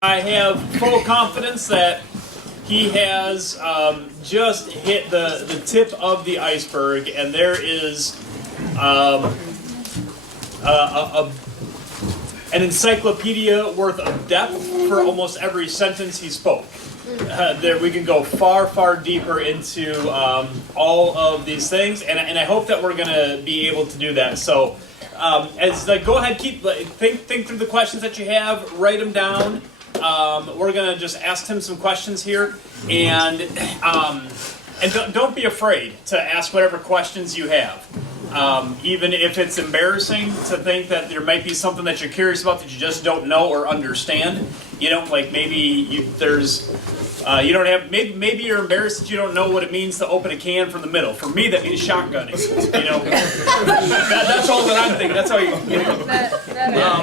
I have full confidence that he has just hit the tip of the iceberg, and there is an encyclopedia worth of depth for almost every sentence he spoke. There we can go far, far deeper into all of these things, and I hope that we're going to be able to do that. So, go ahead, think through the questions that you have, write them down. We're going to just ask him some questions here, and don't be afraid to ask whatever questions you have. Even if it's embarrassing to think that there might be something that you're curious about that you just don't know or understand. You know, like maybe you don't have, maybe you're embarrassed that you don't know what it means to open a can from the middle. For me, that means shotgunning. You know, that's all that I'm thinking. That's how you know.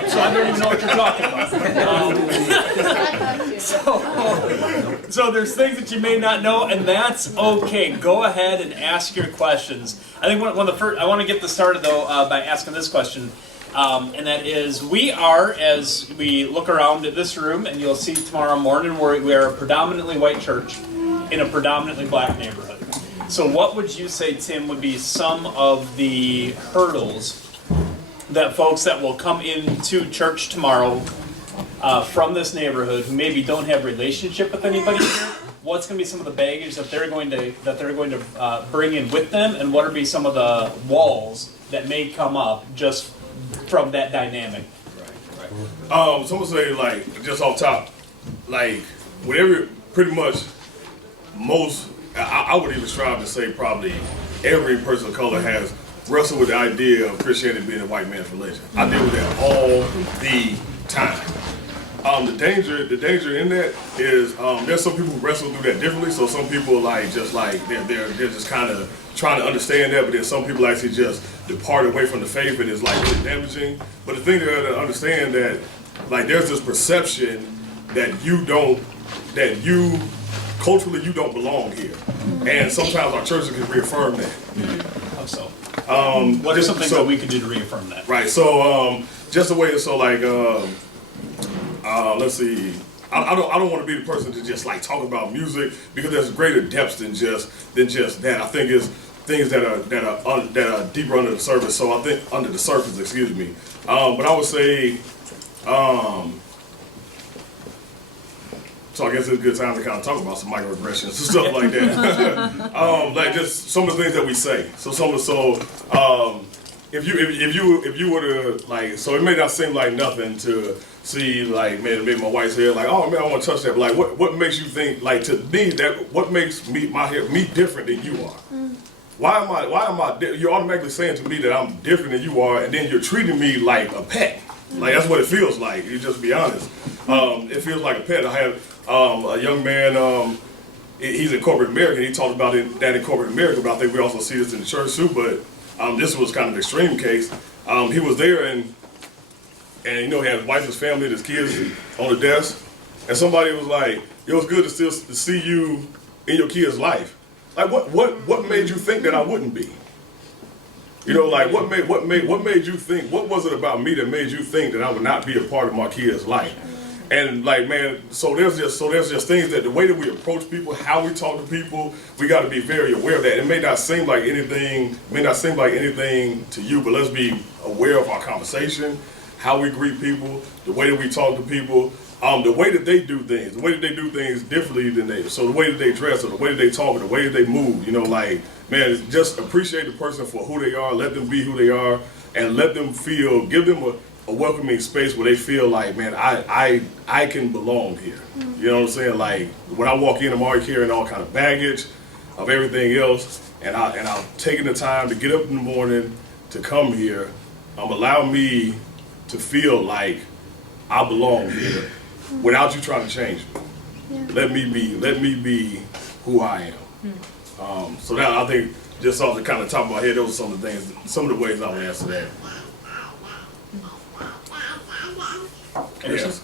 So I don't even know what you're talking about. So there's things that you may not know, and that's okay. Go ahead and ask your questions. I think one of the first, I want to get this started though by asking this question. And that is, we are, as we look around at this room, and you'll see tomorrow morning, we are a predominantly white church in a predominantly black neighborhood. So what would you say, Tim, would be some of the hurdles that folks that will come into church tomorrow from this neighborhood who maybe don't have a relationship with anybody here? What's going to be some of the baggage that they're going to bring in with them, and what would be some of the walls that may come up just from that dynamic? Right. Someone say, like, just off top, like, whatever, pretty much most, I would even strive to say probably every person of color has wrestled with the idea of Christianity being a white man's religion. I deal with that all the time. The danger in that is there's some people who wrestle through that differently. So some people they're just kind of trying to understand that, but then some people actually just depart away from the faith, and it's like really damaging. But the thing that to understand that there's this perception that culturally you don't belong here, and sometimes our churches can reaffirm that. How so? What are some things that we could do to reaffirm that? Right. So just the way it's let's see. I don't want to be the person to just talk about music, because there's greater depths than just that. I think it's things that are deeper under the surface. So I think under the surface, excuse me. But I would say, so I guess it's a good time to kind of talk about some microaggressions and stuff like that. Just some of the things that we say. If you were to so it may not seem like nothing to see maybe my wife's hair oh man, I want to touch that, but what makes you think to me that what makes me different than you are? Why am I you're automatically saying to me that I'm different than you are, and then you're treating me like a pet. That's what it feels like. You just be honest. It feels like a pet. I had a young man, he's in corporate America, and he talked about that in corporate America, but I think we also see this in the church too. But this was kind of an extreme case. He was there, and he had his wife, his family, his kids on the desk, and somebody was like, "It was good to see you in your kid's life." What made you think that I wouldn't be? What made you think? What was it about me that made you think that I would not be a part of my kid's life? And man, so there's just things that the way that we approach people, how we talk to people, we got to be very aware of that. It may not seem like anything to you, but let's be aware of our conversation, how we greet people, the way that we talk to people, the way that they do things differently than they. So the way that they dress, or the way that they talk, or the way that they move, man, just appreciate the person for who they are, let them be who they are, and let them feel, give them a welcoming space where they feel like, man, I can belong here. You know what I'm saying? When I walk in, I'm already carrying all kind of baggage of everything else, and I'm taking the time to get up in the morning to come here. Allow me to feel like I belong here without you trying to change me. Yeah. Let me be who I am. So that, I think, just off the kind of top of my head, those are some of the ways I would answer that. Yes.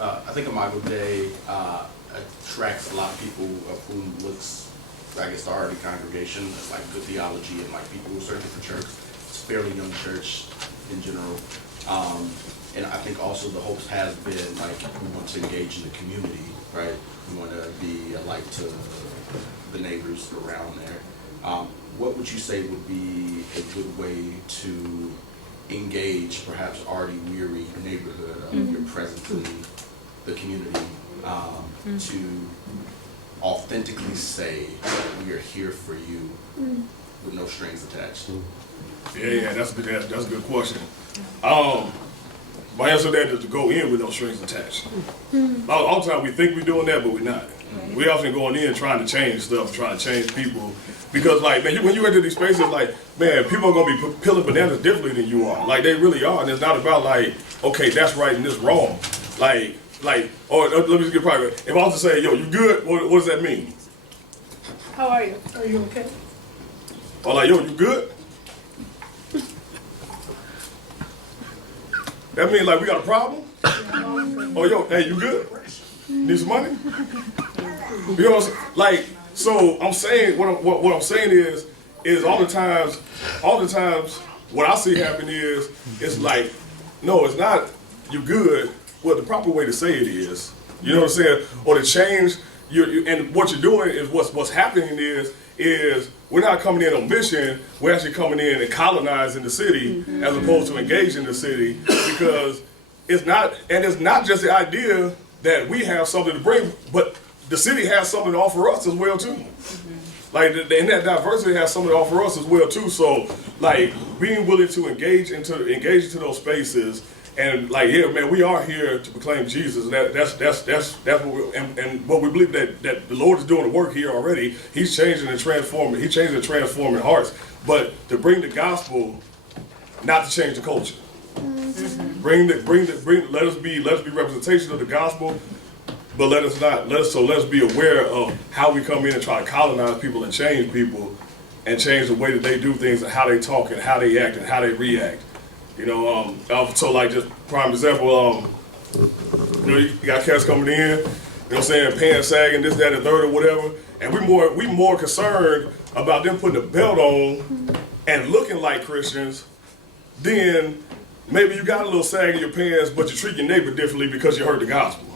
I think Imago Dei attracts a lot of people of whom looks like it's the heart of the congregation. It's good theology, and people who are searching for church. It's a fairly young church in general. And I think also the hopes has been like we want to engage in the community, right? We want to be a light to the neighbors around there. What would you say would be a good way to engage perhaps already weary neighborhood of your presence in the community to authentically say we are here for you with no strings attached? Yeah, that's a good question. My answer to that is to go in with no strings attached. All the time we think we're doing that, but we're not. We often going in trying to change stuff, trying to change people. Because like, man, when you enter these spaces, like, man, people are going to be peeling bananas differently than you are. Like, they really are. And it's not about like, okay, that's right and this wrong. Or let me just get private. If I was to say, yo, you good? What does that mean? How are you? Are you okay? Or like, yo, you good? That means like we got a problem? Oh, yo, hey, you good? Need some money? You know what I'm saying? Like, so I'm saying, what I'm saying is all the times, what I see happen is, it's like, no, it's not, you good. Well, the proper way to say it is, you know what I'm saying? Or to change, and what you're doing is, what's happening is we're not coming in on mission, we're actually coming in and colonizing the city as opposed to engaging the city, because it's not just the idea that we have something to bring, but the city has something to offer us as well too. Like, and that diversity has something to offer us as well too. So, like, being willing to engage into those spaces, and like, yeah, man, we are here to proclaim Jesus, and that's what we, and what we believe that the Lord is doing the work here already. He's changing and transforming. He's changing and transforming hearts, but to bring the gospel, not to change the culture. Let us be representation of the gospel, but let's be aware of how we come in and try to colonize people and change people, and change the way that they do things and how they talk and how they act and how they react. You know, so like, just prime example, you know, you got cats coming in, you know what I'm saying, pants sagging, this, that, and third, or whatever, and we more concerned about them putting a belt on and looking like Christians than maybe you got a little sag in your pants, but you treat your neighbor differently because you heard the gospel.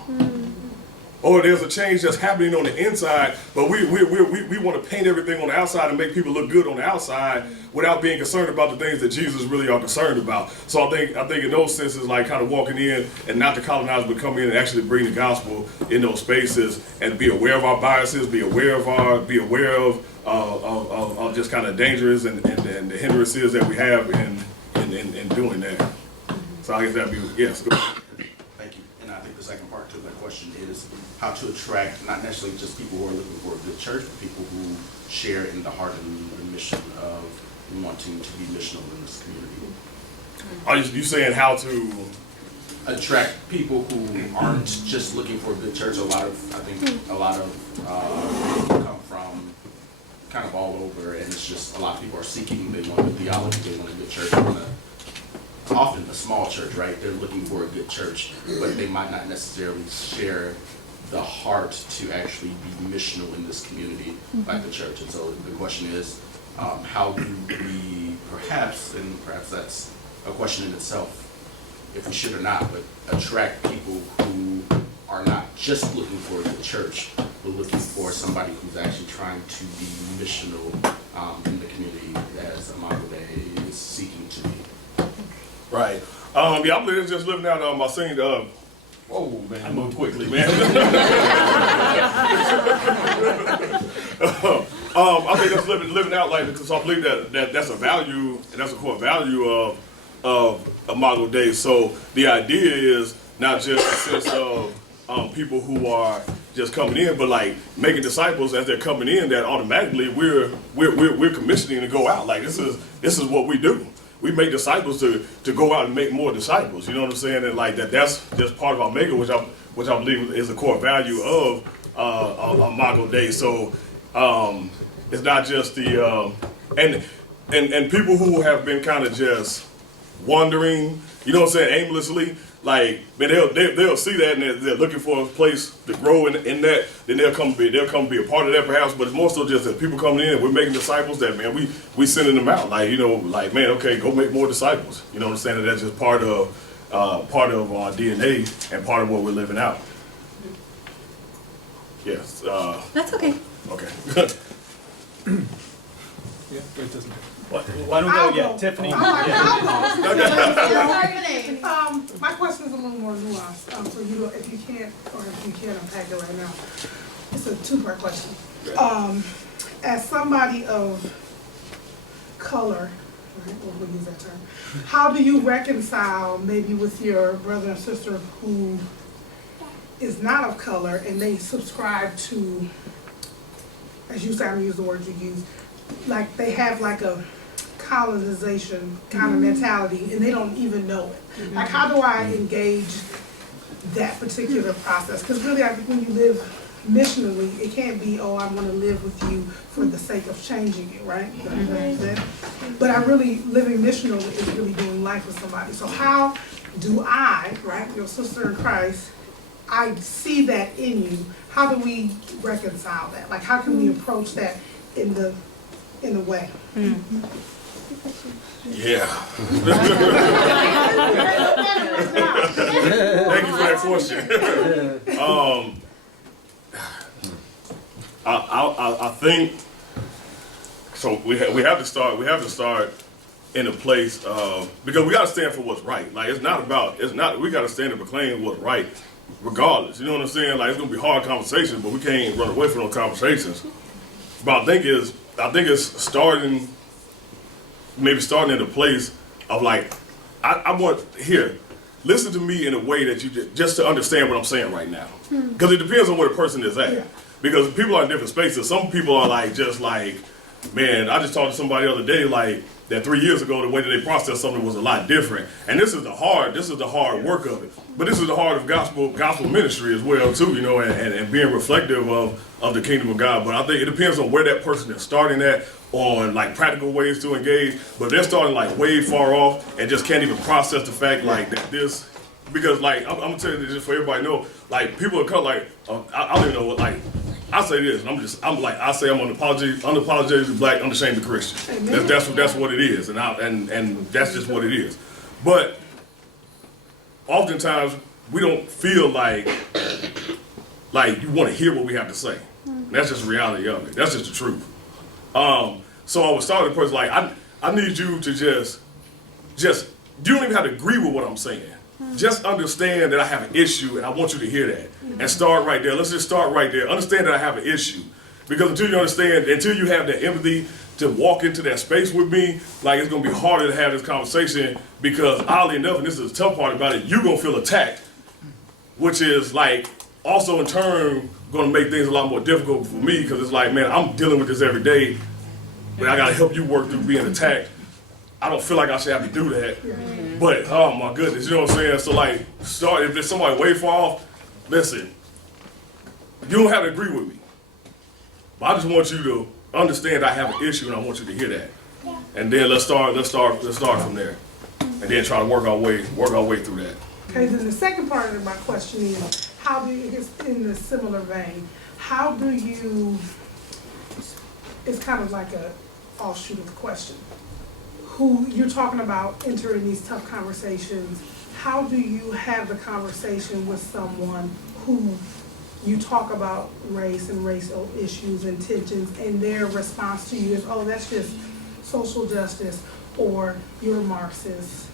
Or there's a change that's happening on the inside, but we want to paint everything on the outside and make people look good on the outside without being concerned about the things that Jesus really are concerned about. So I think in those senses, like, kind of walking in and not to colonize, but come in and actually bring the gospel in those spaces and be aware of our biases, be aware of just kind of dangers and the hindrances that we have in doing that. So I guess that'd be, yes. Thank you. And I think the second part to that question is how to attract not necessarily just people who are looking for a good church, but people who share in the heart and the mission of wanting to be missional in this community. Are you saying how to attract people who aren't just looking for a good church? I think a lot of people come from kind of all over, and it's just a lot of people are seeking, they want a good theology, they want a good church, they want often a small church, right? They're looking for a good church, but they might not necessarily share the heart to actually be missional in this community like the church. And so the question is, how do we perhaps that's a question in itself, if we should or not, but attract people who are not just looking for a good church, but looking for somebody who's actually trying to be missional in the community as Imago Dei is seeking to be. Right. I believe it's just living out my saying. Whoa, man! I moved quickly, man. I think that's living out like, because I believe that's a value, and that's a core value of Imago Dei. So the idea is not just a sense of people who are just coming in, but like making disciples as they're coming in. That automatically we're commissioning to go out. Like, this is what we do. We make disciples to go out and make more disciples. You know what I'm saying? And like that's just part of our maker, which I believe is a core value of Imago Dei. So it's not just the and people who have been kind of just wandering, you know what I'm saying, aimlessly. Like, man, they'll see that and they're looking for a place to grow in that. Then they'll come be a part of that perhaps. But it's more so just that people coming in, we're making disciples. That, man, we sending them out. Like, you know, like, man, okay, go make more disciples. You know what I'm saying? And that's just part of part of our DNA and part of what we're living out. Yes. That's okay. Okay. Yeah, it doesn't. Why don't we go? Yeah, Tiffany. Yeah. My question is a little more nuanced, so you, if you can't, or if you can't unpack it right now. It's a two-part question. As somebody of color, right, we'll use that term, how do you reconcile maybe with your brother and sister who is not of color and they subscribe to, as you said, I'm gonna use the word you use, like they have like a colonization kind of mentality and they don't even know it. Like, how do I engage that particular process? Because really, I think when you live missionally, it can't be, oh, I want to live with you for the sake of changing you, right? But I really, living missionally is really doing life with somebody. So how do I, right, your sister in Christ, I see that in you, how do we reconcile that? Like, how can we approach that in the way? Yeah. Thank you for that question. I think so. We have to start in a place because we got to stand for what's right. Like, it's not. We got to stand and proclaim what's right, regardless. You know what I'm saying? Like, it's gonna be hard conversations, but we can't run away from those conversations. But I think it's starting in a place of like, I want here. Listen to me in a way that you just to understand what I'm saying right now, because it depends on where the person is at. Yeah. Because people are in different spaces. Some people are like, just like, man, I just talked to somebody the other day, like, that 3 years ago, the way that they processed something was a lot different. And this is the hard work of it. But this is the heart of gospel ministry as well, too, you know, and being reflective of the kingdom of God. But I think it depends on where that person is starting at, on like practical ways to engage. But they're starting like way far off and just can't even process the fact like that this, because like, I'm gonna tell you this just for everybody to know, like, people are cut like, I don't even know what, like, I say this, and I'm unapologetically black, unashamed Christian. That's what it is, and that's just what it is. But oftentimes we don't feel like you want to hear what we have to say. And that's just the reality of it. That's just the truth. So I was starting to person like, I need you to just you don't even have to agree with what I'm saying. Just understand that I have an issue, and I want you to hear that. And start right there. Let's just start right there. Understand that I have an issue. Because until you understand, until you have that empathy to walk into that space with me, like, it's going to be harder to have this conversation, because oddly enough, and this is the tough part about it, you're going to feel attacked, which is like also in turn going to make things a lot more difficult for me, because it's like, man, I'm dealing with this every day, but I got to help you work through being attacked. I don't feel like I should have to do that, but oh my goodness, you know what I'm saying? So like, if there's somebody way far off, listen, you don't have to agree with me, but I just want you to understand I have an issue, and I want you to hear that, and then let's start from there, and then try to work our way through that. Okay, then the second part of my question is, how do you, it's in a similar vein, how do you, it's kind of like a offshoot of the question. Who you're talking about entering these tough conversations, how do you have the conversation with someone who you talk about race and racial issues and tensions, and their response to you is, oh, that's just social justice, or you're Marxist,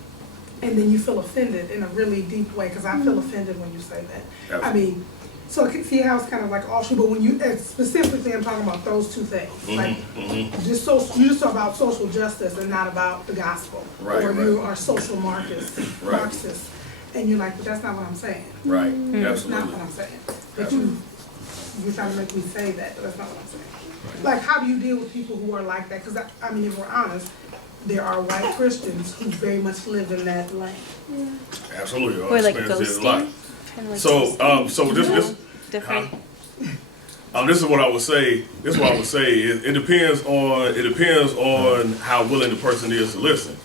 and then you feel offended in a really deep way, because I feel offended when you say that. Absolutely. I mean, so see how it's kind of like offshoot, but when you, specifically I'm talking about those two things. Like, you just talk about social justice and not about the gospel. Right, or you are social Marxist. And you're like, but that's not what I'm saying. Right, That's not what I'm saying. But you're trying to make me say that, but that's not what I'm saying. Right. Like, how do you deal with people who are like that? Because, I mean, if we're honest, there are white Christians who very much live in that lane. Absolutely. Or like ghosting. Kind of like so this different. This is what I would say. It depends on how willing the person is to listen.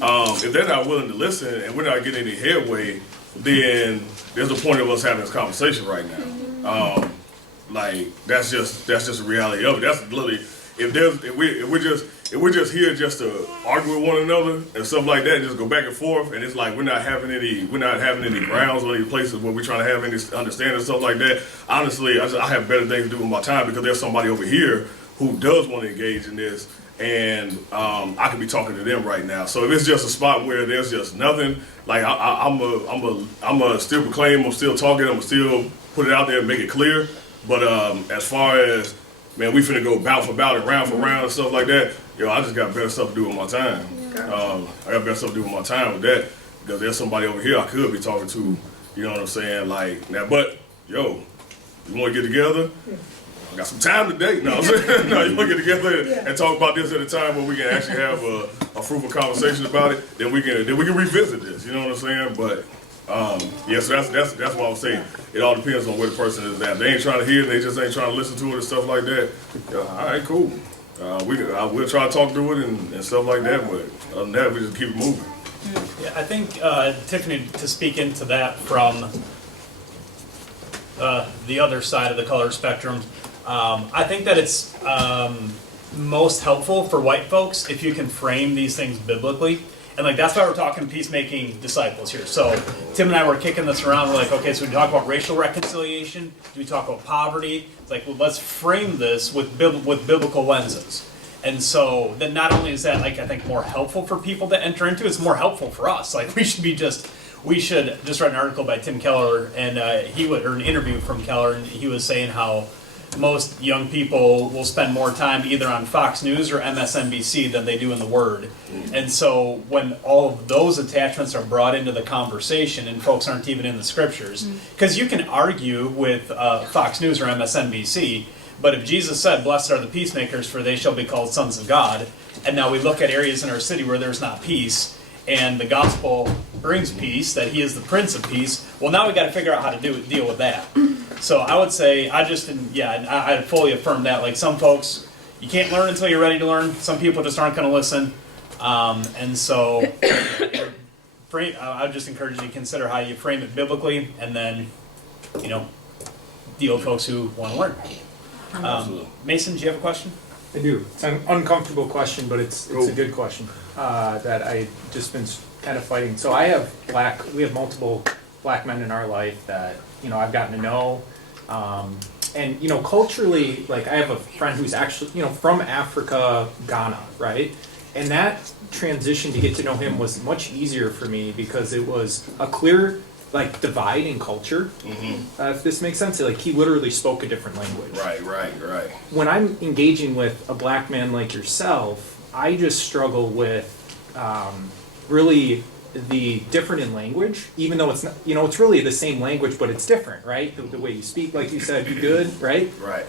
If they're not willing to listen and we're not getting any headway, then there's a point of us having this conversation right now. Like, that's just the reality of it. That's literally, if we're just here just to argue with one another and stuff like that, and just go back and forth, and it's like we're not having any grounds or any places where we're trying to have any understanding and stuff like that. Honestly, I have better things to do with my time because there's somebody over here who does want to engage in this, and I could be talking to them right now. So if it's just a spot where there's just nothing, like I'm a still proclaim, I'm still talking, I'm still put it out there and make it clear. But as far as, man, we finna go bout for bout and round for round and stuff like that, I just got better stuff to do with my time. I got better stuff to do with my time with that because there's somebody over here I could be talking to, you know what I'm saying? Like, now, but, you want to get together? I got some time today. No, I'm saying, no, you want to get together and talk about this at a time where we can actually have a fruitful conversation about it. Then we can revisit this. You know what I'm saying? But so that's what I was saying. It all depends on where the person is at. They ain't trying to hear it. They just ain't trying to listen to it and stuff like that. All right, cool. We'll try to talk through it and stuff like that. But other than that, we just keep it moving. Yeah, I think Tiffany, to speak into that from the other side of the color spectrum. I think that it's most helpful for white folks if you can frame these things biblically. And like that's why we're talking peacemaking disciples here. So Tim and I were kicking this around. We're like, okay, so we talk about racial reconciliation. Do we talk about poverty? It's like, well, let's frame this with biblical lenses. And so then not only is that like I think more helpful for people to enter into, it's more helpful for us. Like we should just read an article by Tim Keller and or an interview from Keller, and he was saying how most young people will spend more time either on Fox News or MSNBC than they do in the Word. And so when all of those attachments are brought into the conversation and folks aren't even in the scriptures, because you can argue with Fox News or MSNBC, but if Jesus said, blessed are the peacemakers, for they shall be called sons of God, and now we look at areas in our city where there's not peace, and the gospel brings peace, that he is the Prince of Peace, well now we got to figure out how to deal with that. So I would say, I fully affirm that. Like some folks, you can't learn until you're ready to learn. Some people just aren't going to listen. And so I would just encourage you to consider how you frame it biblically and then, deal with folks who want to learn. Mason, do you have a question? I do. It's an uncomfortable question, but it's a good question that I've just been kind of fighting. So we have multiple black men in our life that, I've gotten to know. And, culturally, like I have a friend who's actually, from Africa, Ghana, right? And that transition to get to know him was much easier for me because it was a clear, divide in culture. If this makes sense, he literally spoke a different language. Right. When I'm engaging with a black man like yourself, I just struggle with really the different in language, even though it's not, it's really the same language, but it's different, right? The way you speak, like you said, you good, right? Right.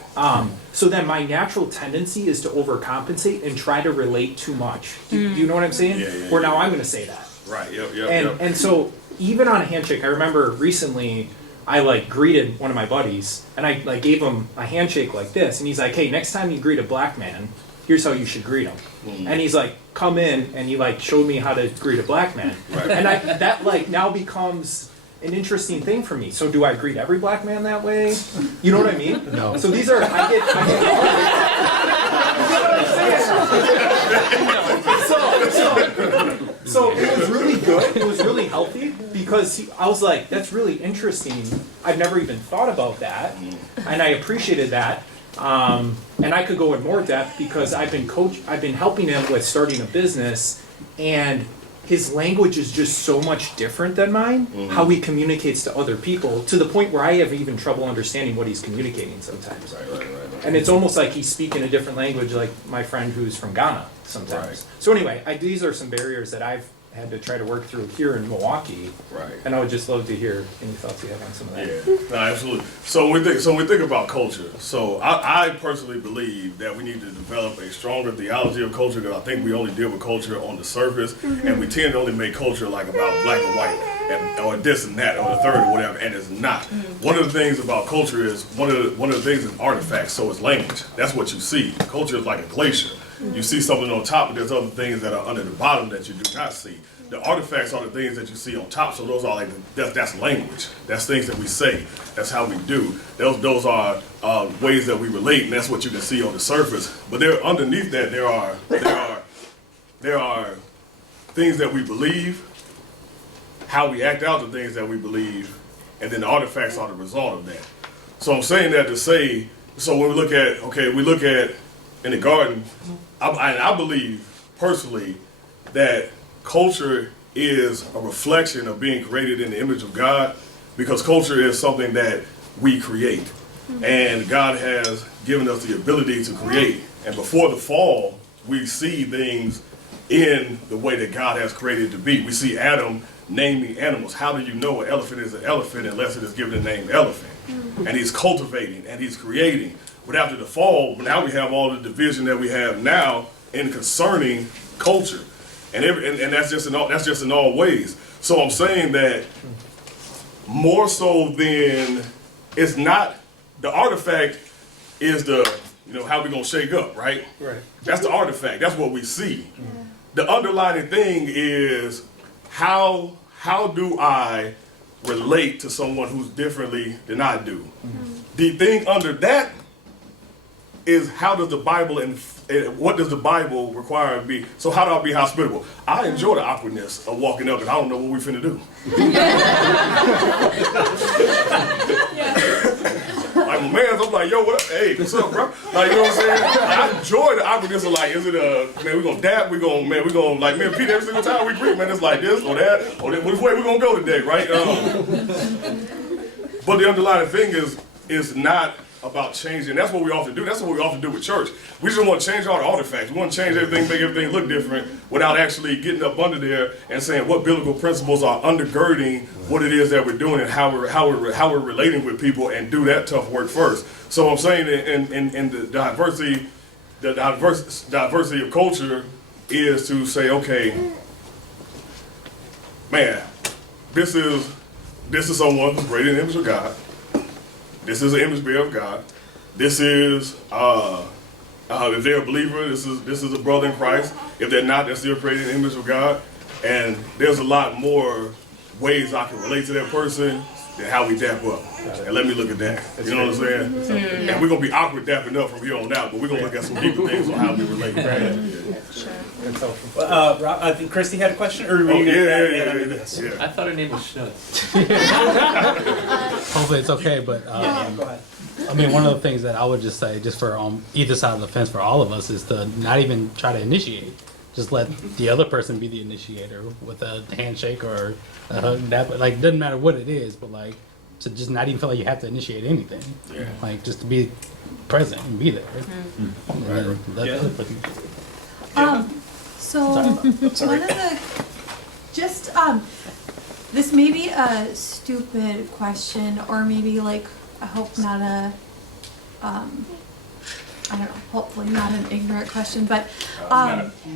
So then my natural tendency is to overcompensate and try to relate too much. Do you know what I'm saying? Yeah. Or now I'm going to say that. Right. And so even on a handshake, I remember recently I greeted one of my buddies and I gave him a handshake like this, and he's like, hey, next time you greet a black man, here's how you should greet him. And he's like, come in, and he showed me how to greet a black man. Right. And that now becomes an interesting thing for me. So do I greet every black man that way? You know what I mean? No. So these are, I get So it was really good. It was really healthy because I was like, that's really interesting. I've never even thought about that, and I appreciated that. And I could go in more depth because I've been helping him with starting a business, and his language is just so much different than mine, how he communicates to other people, to the point where I have even trouble understanding what he's communicating sometimes. Right. And it's almost like he's speaking a different language, like my friend who's from Ghana sometimes. Right. So anyway, these are some barriers that I've had to try to work through here in Milwaukee. Right. And I would just love to hear any thoughts you have on some of that. Yeah, no, absolutely. So when we think about culture, so I personally believe that we need to develop a stronger theology of culture, because I think we only deal with culture on the surface, and we tend to only make culture about black and white, or this and that, or the third, or whatever, and it's not. One of the things about culture is one of the things is artifacts, so it's language. That's what you see. Culture is like a glacier. You see something on top, but there's other things that are under the bottom that you do not see. The artifacts are the things that you see on top, so those are like that's language. That's things that we say. That's how we do. Those are ways that we relate, and that's what you can see on the surface. But there, underneath that, there are things that we believe, how we act out the things that we believe, and then the artifacts are the result of that. So I'm saying that to say, so when we look at in the garden, I believe personally that culture is a reflection of being created in the image of God, because culture is something that we create. And God has given us the ability to create. And before the fall, we see things in the way that God has created it to be. We see Adam naming animals. How do you know an elephant is an elephant unless it is given the name elephant? And he's cultivating and he's creating. But after the fall, now we have all the division that we have now in concerning culture. And that's just in all ways. So I'm saying that more so than it's not the artifact is the how we gonna shake up, right? Right. That's the artifact. That's what we see. The underlying thing is how do I relate to someone who's differently than I do? The thing under that is how does the Bible and what does the Bible require of me? So how do I be hospitable? I enjoy the awkwardness of walking up and I don't know what we finna do. Like my man's, I'm like, yo, what up? Hey, what's up, bro? Like, you know what I'm saying? I enjoy the awkwardness of like, is it man, we gonna dap, we gonna like, me and Pete every single time we greet, man, it's like this or that, which way we gonna go today, right? But the underlying thing is not about changing. That's what we often do. That's what we often do with church. We just want to change all the artifacts. We want to change everything, make everything look different without actually getting up under there and saying what biblical principles are undergirding what it is that we're doing and how we're relating with people, and do that tough work first. So I'm saying that in the diversity of culture is to say, okay, man, this is someone who's created in the image of God. This is an image bearer of God. This is, if they're a believer, this is a brother in Christ. If they're not, they're still created in the image of God. And there's a lot more ways I can relate to that person than how we dap up. And let me look at that. You know what I'm saying? And we're going to be awkward dapping up from here on out, but we're going to look at some deeper things on how we relate. That's helpful. Rob, I think Christy had a question, or were you gonna add on to this? I thought her name was Schnutz. Hopefully it's okay, but Go ahead. I mean, one of the things that I would just say, just for either side of the fence for all of us, is to not even try to initiate. Just let the other person be the initiator with a handshake or a hug. Like, doesn't matter what it is, but like to just not even feel like you have to initiate anything. Yeah. Like just to be present and be there. Right. That's it. So one of the, just, this may be a stupid question, or maybe like, I hope not a, I don't know, hopefully not an ignorant question, but,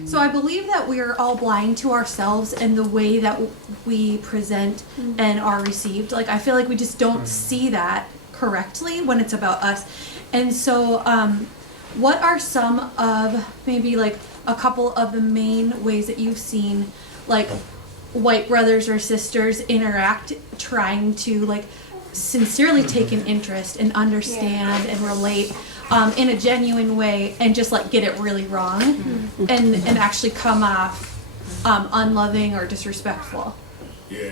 so I believe that we are all blind to ourselves and the way that we present and are received. Like, I feel like we just don't see that correctly when it's about us. And so, what are some of maybe like a couple of the main ways that you've seen like white brothers or sisters interact, trying to like sincerely take an interest and understand and relate in a genuine way, and just like get it really wrong and actually come off unloving or disrespectful? Yeah.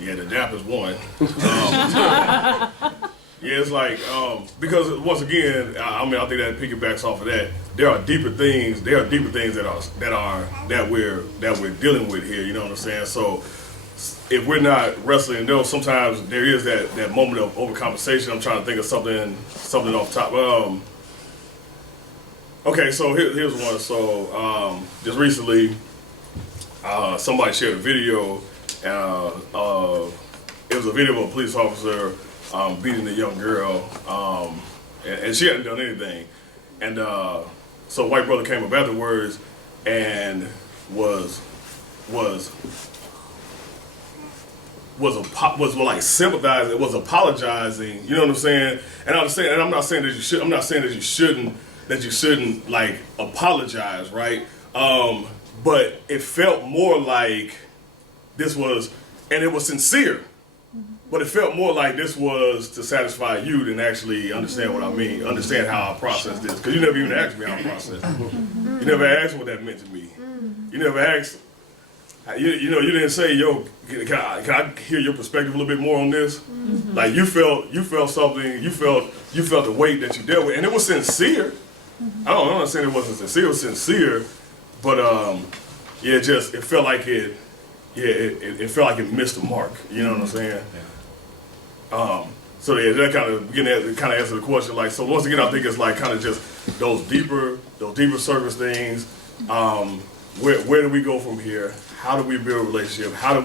Yeah, the dap is one. Yeah, it's like because once again, I mean, I think that piggybacks off of that. There are deeper things. There are deeper things that we're dealing with here. You know what I'm saying? So if we're not wrestling those, sometimes there is that moment of overcompensation. I'm trying to think of something off top. Okay, so here's one. So just recently, somebody shared a video. It was a video of a police officer beating a young girl, and she hadn't done anything. And so white brother came up afterwards and was was like sympathizing, was apologizing. You know what I'm saying? And I'm not saying that you should. I'm not saying that you shouldn't like apologize, right? But it felt more like this was, and it was sincere. But it felt more like this was to satisfy you than actually understand what I mean, understand how I process this. Because you never even asked me how I process it. You never asked what that meant to me. You never asked, you didn't say, yo, can I hear your perspective a little bit more on this? Like you felt something, you felt the weight that you dealt with. And it was sincere. I'm not saying it wasn't sincere, it was sincere. But it felt like it felt like it missed the mark. You know what I'm saying? So yeah, that kind of answer the question. Like, so once again, I think it's like kind of just those deeper surface things. Where do we go from here? How do we build a relationship? How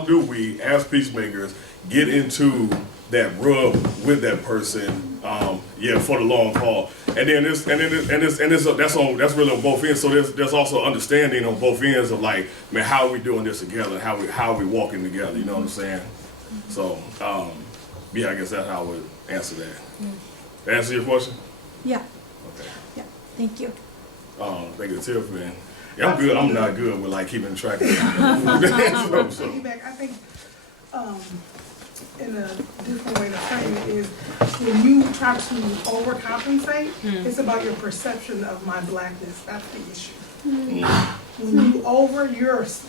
do we as peacemakers get into that rub with that person? For the long haul. And then that's really on both ends. So there's also understanding on both ends of like, man, how are we doing this together? How are we walking together? You know what I'm saying? So I guess that's how I would answer that. That answer your question? Yeah. Okay. Yeah. Thank you. Thank you, Tiff, man. Yeah, I'm good. I'm not good with like keeping track of it. Feedback, I think in a different way to frame it is when you try to overcompensate, it's about your perception of my blackness. That's the issue. When you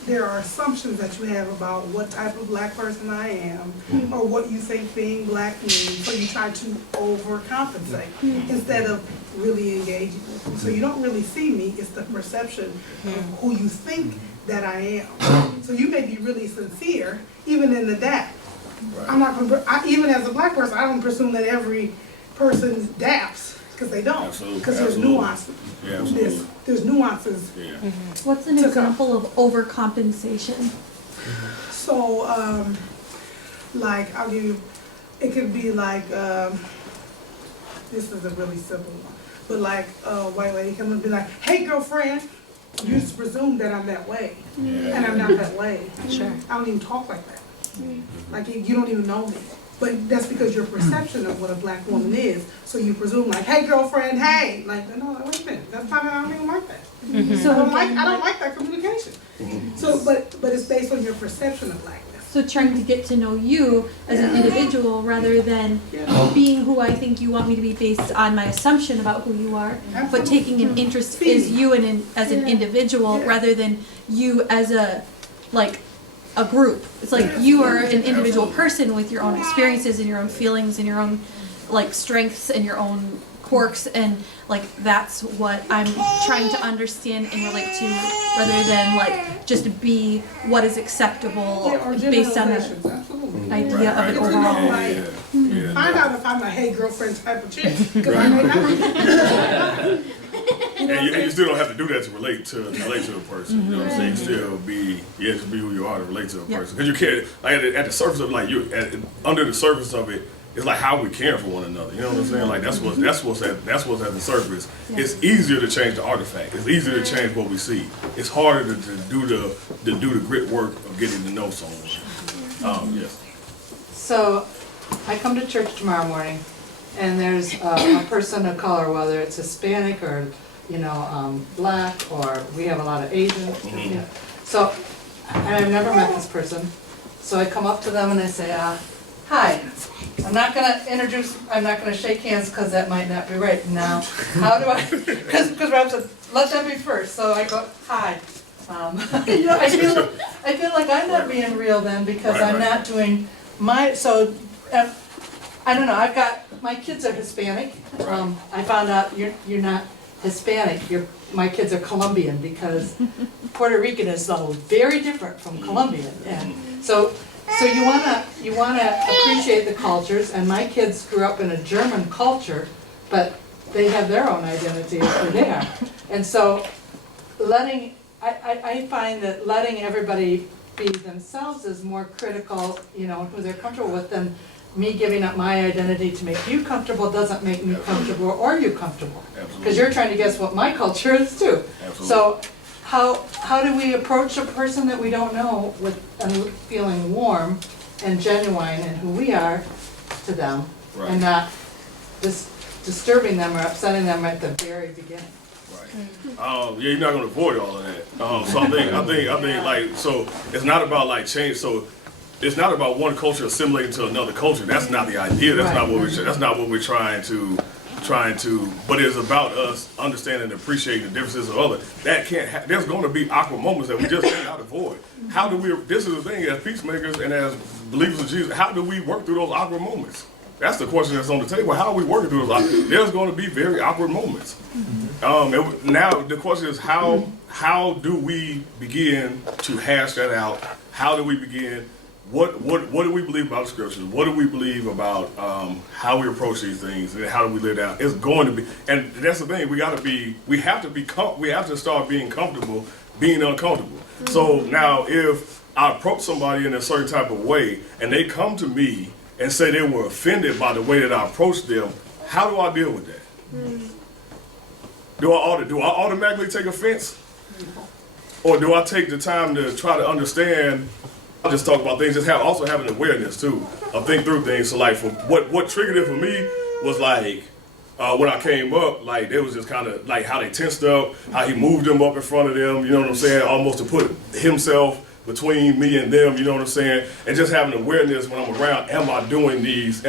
there are assumptions that you have about what type of black person I am or what you think being black means, so you try to overcompensate instead of really engaging with me. So you don't really see me, it's the perception of who you think that I am. So you may be really sincere, even in the dap. Right. I'm not gonna, even as a black person, I don't presume that every person daps, because they don't. Because there's nuances. Yeah, absolutely. There's nuances. Yeah. What's an example of overcompensation? So, like, I'll give you, it could be like, this is a really simple one, but like a white lady come and be like, hey girlfriend, you just presume that I'm that way, and I'm not that way. Sure. I don't even talk like that. Like, you don't even know me. But that's because your perception of what a black woman is, so you presume like, hey girlfriend, hey. Like, no, wait a minute, that's not, I don't even like that. So I don't like that communication. So, but it's based on your perception of blackness. So trying to get to know you as an individual rather than being who I think you want me to be based on my assumption about who you are, but taking an interest as you and as an individual rather than you as a group. It's like you are an individual person with your own experiences and your own feelings and your own like strengths and your own quirks, and like that's what I'm trying to understand and relate to rather than like just be what is acceptable based on an idea of it overall. Find out if I'm a hey girlfriend type of chick, because I may not. And you still don't have to do that to relate to a person. You know what I'm saying? Still be who you are to relate to a person. Because you can't, like at the surface of under the surface of it, it's like how we care for one another. You know what I'm saying? Like that's what's at the surface. Yeah. It's easier to change the artifact. It's easier to change what we see. It's harder to do the grit work of getting to know someone. Yes. So, I come to church tomorrow morning, and there's a person of color, whether it's Hispanic or black, or we have a lot of Asians. You know. So, and I've never met this person. So I come up to them and I say, hi. I'm not going to shake hands because that might not be right. Now, how do I, because Rob said, let them be first. So I go, hi. I feel like I'm not being real then because I'm not doing I don't know, my kids are Hispanic. I found out you're not Hispanic, my kids are Colombian because Puerto Rican is very different from Colombian. And so you wanna appreciate the cultures, and my kids grew up in a German culture, but they have their own identity of who they are. And so I find that letting everybody be themselves is more critical, who they're comfortable with, than me giving up my identity to make you comfortable doesn't make me comfortable or you comfortable. Because you're trying to guess what my culture is too. Absolutely. So how do we approach a person that we don't know with feeling warm and genuine in who we are to them, Right. and not disturbing them or upsetting them at the very beginning? Yeah, you're not gonna avoid all of that. So I think like, so it's not about like change. So it's not about one culture assimilating to another culture. That's not the idea. That's not what that's not what we're trying to. But it's about us understanding and appreciating the differences of others. That can't. There's going to be awkward moments that we just cannot avoid. How do we? This is the thing as peacemakers and as believers of Jesus. How do we work through those awkward moments? That's the question that's on the table. How are we working through those? There's going to be very awkward moments. Now the question is how do we begin to hash that out? How do we begin? What do we believe about scriptures? What do we believe about how we approach these things and how do we live out? It's going to be, and that's the thing. We have to start being comfortable being uncomfortable. So now if I approach somebody in a certain type of way and they come to me and say they were offended by the way that I approached them, how do I deal with that? Do I automatically take offense? Or do I take the time to try to understand? I just talk about things, also having awareness too, of think through things. So like, for what triggered it for me was like, when I came up, like it was just kind of like how they tensed up, how he moved them up in front of them, you know what I'm saying? Almost to put himself between me and them, you know what I'm saying? And just having awareness when I'm around, am I doing these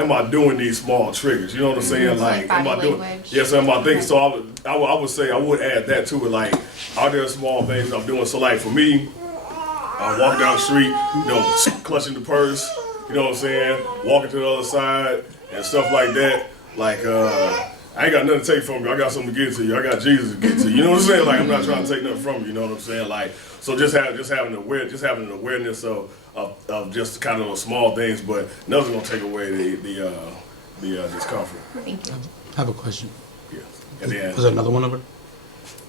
small triggers? You know what I'm saying? Like, am I doing? Yes, am I thinking? So I would say I would add that to it. Like, are there small things I'm doing? So like for me, I walk down the street, you know, clutching the purse, you know what I'm saying? Walking to the other side and stuff like that. Like, I ain't got nothing to take from you. I got something to give to you. I got Jesus to give to you. You know what I'm saying? Like, I'm not trying to take nothing from you. You know what I'm saying? Like, so just having an awareness of just kind of those small things, but nothing's gonna take away the discomfort. Thank you. I have a question. Yeah. And then, Was there another one over?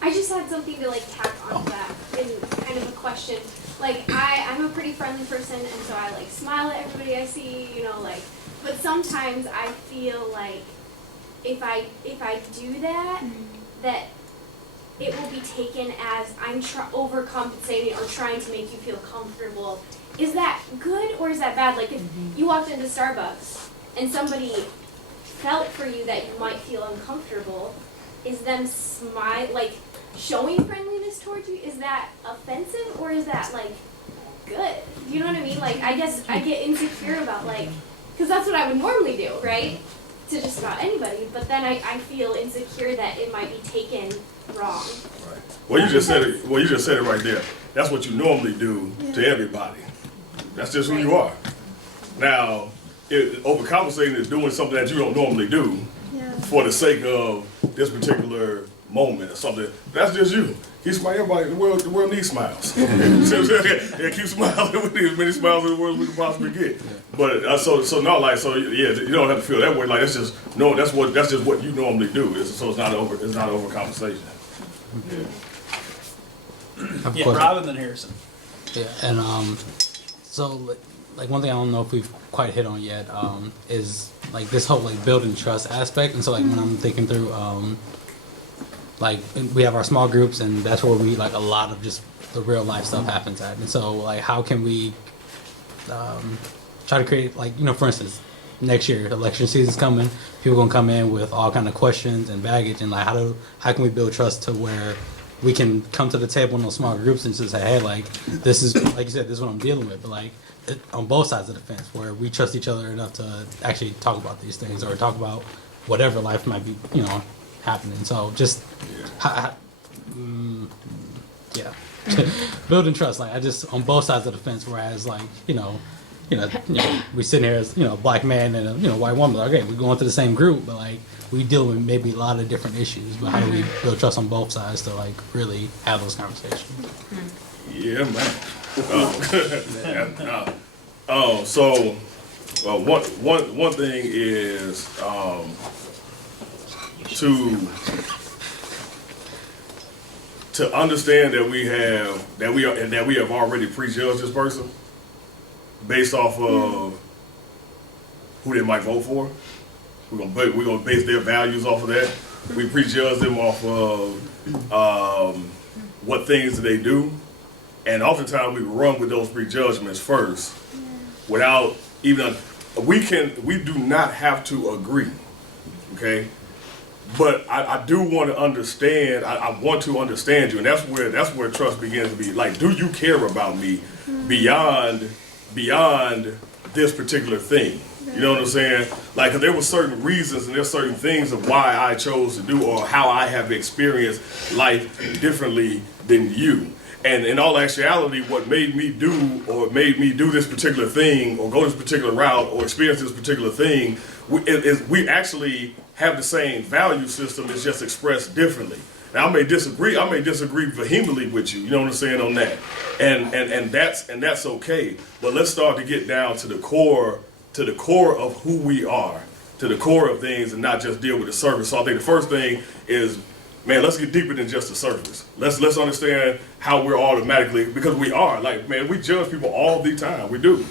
I just had something to like tack on that in kind of a question. Like I'm a pretty friendly person, and so I like smile at everybody I see, you know, like. But sometimes I feel like if I do that, that it will be taken as I'm overcompensating or trying to make you feel comfortable. Is that good or is that bad? Like if you walked into Starbucks and somebody felt for you that you might feel uncomfortable, is them showing friendliness towards you, is that offensive or is that like good? You know what I mean? Like I guess I get insecure about like, because that's what I would normally do, right? To just about anybody, but then I feel insecure that it might be taken wrong. right. Well, you just said it right there. That's what you normally do to everybody. That's just who you are. Now, overcompensating is doing something that you don't normally do for the sake of this particular moment or something. That's just you. Keep smiling. Everybody, the world needs smiles. Yeah, keep smiling. We need as many smiles in the world as we can possibly get. But you don't have to feel that way. Like that's just what you normally do. It's not overcompensation. Yeah, Rob and then Harrison. Yeah, and so like one thing I don't know if we've quite hit on yet is like this whole like building trust aspect. And so like when I'm thinking through like we have our small groups and that's where we like a lot of just the real life stuff happens at. And so like how can we try to create like, you know, for instance, next year election season's coming, people gonna come in with all kind of questions and baggage, and like how can we build trust to where we can come to the table in those small groups and just say, hey, like this is, like you said, this is what I'm dealing with, but like on both sides of the fence where we trust each other enough to actually talk about these things or talk about whatever life might be, you know, happening. So just building trust, like I just on both sides of the fence, whereas like you know we sitting here as, you know, a black man and a, you know, white woman, like, okay, we're going to the same group, but like we deal with maybe a lot of different issues, but how do we build trust on both sides to like really have those conversations? Yeah, man. So one thing is to understand that we have already prejudged this person based off of who they might vote for. We're gonna base their values off of that. We prejudge them off of what things they do, and oftentimes we run with those prejudgments first, without even we do not have to agree, okay? But I do want to understand. I want to understand you, and that's where trust begins to be. Like, do you care about me beyond this particular thing? You know what I'm saying? Like, 'cause there were certain reasons and there's certain things of why I chose to do or how I have experienced life differently than you. And in all actuality, what made me do this particular thing or go this particular route or experience this particular thing is we actually have the same value system. It's just expressed differently. Now, I may disagree vehemently with you. You know what I'm saying on that, and that's okay. But let's start to get down to the core of who we are, to the core of things, and not just deal with the surface. So I think the first thing is, man, let's get deeper than just the surface. Let's understand how we're automatically, because we are, like, man, we judge people all the time. We do.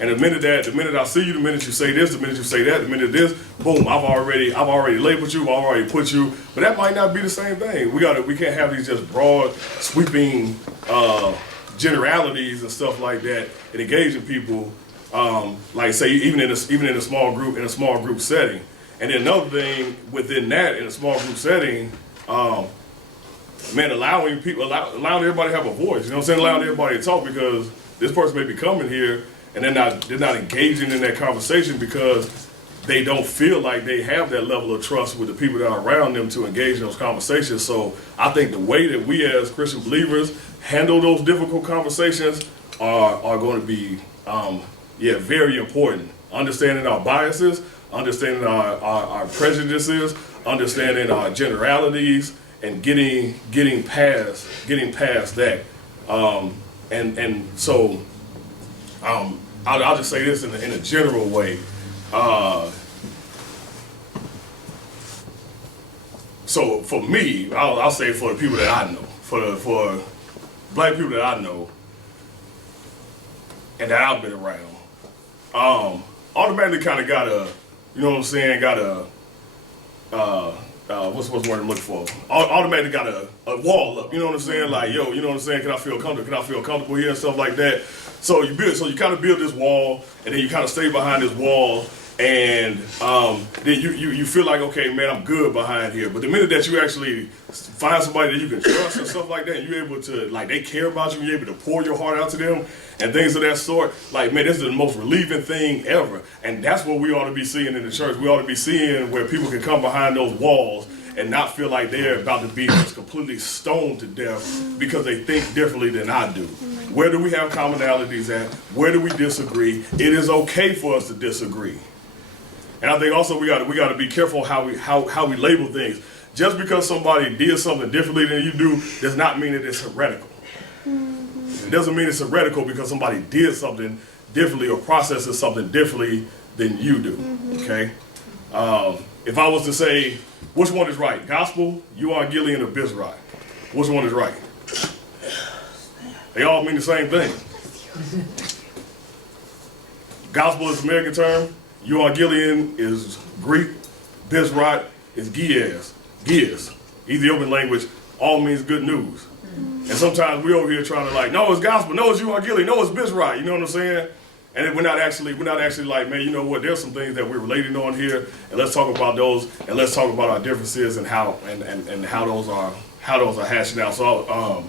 And the minute I see you, the minute you say this, the minute you say that, the minute this, boom, I've already labeled you, I've already put you. But that might not be the same thing. We can't have these just broad, sweeping generalities and stuff like that and engaging people. Like, say, even in a small group setting. And then another thing within that, in a small group setting, man, allowing everybody to have a voice. You know what I'm saying? Allowing everybody to talk, because this person may be coming here and they're not engaging in that conversation because they don't feel like they have that level of trust with the people that are around them to engage in those conversations. So I think the way that we as Christian believers handle those difficult conversations are going to be very important. Understanding our biases, understanding our prejudices, understanding our generalities, and getting past that. So I'll just say this in a general way. So for me, I'll say for the people that I know, for black people that I know, and that I've been around, automatically kind of got a, you know what I'm saying, got a, what's the word I'm looking for? Automatically got a wall up, you know what I'm saying? Like, yo, you know what I'm saying? Can I feel comfortable here and stuff like that? So you kind of build this wall, and then you kind of stay behind this wall, and then you feel like, okay, man, I'm good behind here. But the minute that you actually find somebody that you can trust and stuff like that, and you're able to, like, they care about you, you're able to pour your heart out to them and things of that sort, like, man, this is the most relieving thing ever. And that's what we ought to be seeing in the church. We ought to be seeing where people can come behind those walls and not feel like they're about to be just completely stoned to death because they think differently than I do. Where do we have commonalities at? Where do we disagree? It is okay for us to disagree. And I think also we got to be careful how we label things. Just because somebody did something differently than you do does not mean that it's heretical. It doesn't mean it's heretical because somebody did something differently or processes something differently than you do. Okay. If I was to say, which one is right? Gospel, Evangelion, or Bizrot? Which one is right? They all mean the same thing. Gospel is American term. Evangelion is Greek. Bizrot is Giaz. Ethiopian language all means good news. And sometimes we over here trying to, like, no, it's gospel, no, it's Evangelion, no, it's Bizrot. You know what I'm saying? And then we're not actually like, man, you know what? There's some things that we're relating on here, and let's talk about those, and let's talk about our differences and how those are hashing out. So,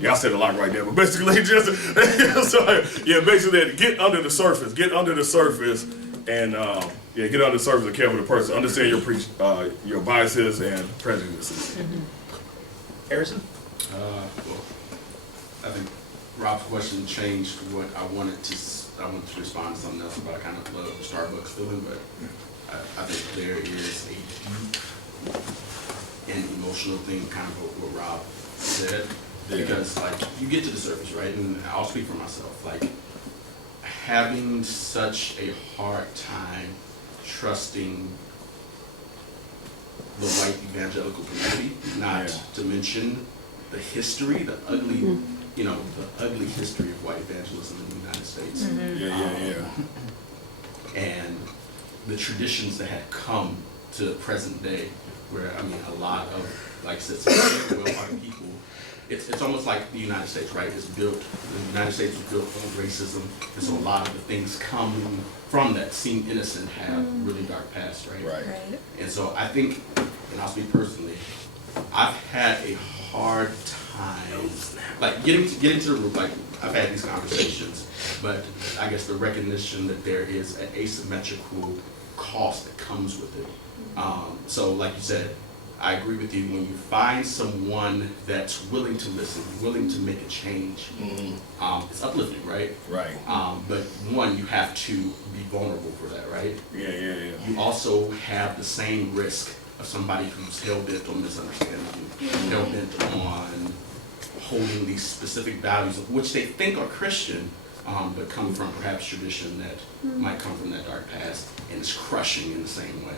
yeah, I said a lot right there, but basically just basically get under the surface, and get under the surface and care for the person. Understand your biases and prejudices. Harrison? Well, I think Rob's question changed what I wanted to respond to something else about. I kind of love the Starbucks feeling, but I think there is a deep and emotional thing, kind of what Rob said, because, like, you get to the surface, right? And I'll speak for myself, like, having such a hard time trusting the white evangelical community, not to mention the history, the ugly history of white evangelism in the United States. And the traditions that had come to present day, where, I mean, a lot of, like I said, well-hearted people it's almost like the United States, right? The United States was built on racism, and so a lot of the things come from that seem innocent have really dark past, right? Right. Right. And so I think, and I'll speak personally, I've had a hard time, like getting to the root. Like I've had these conversations, but I guess the recognition that there is an asymmetrical cost that comes with it. So like you said, I agree with you. When you find someone that's willing to listen, willing to make a change, it's uplifting, right? Right. But one, you have to be vulnerable for that, right? Yeah. You also have the same risk of somebody who's hell-bent on misunderstanding you, hell-bent on holding these specific values, of which they think are Christian, but come from perhaps tradition that might come from that dark past, and is crushing in the same way.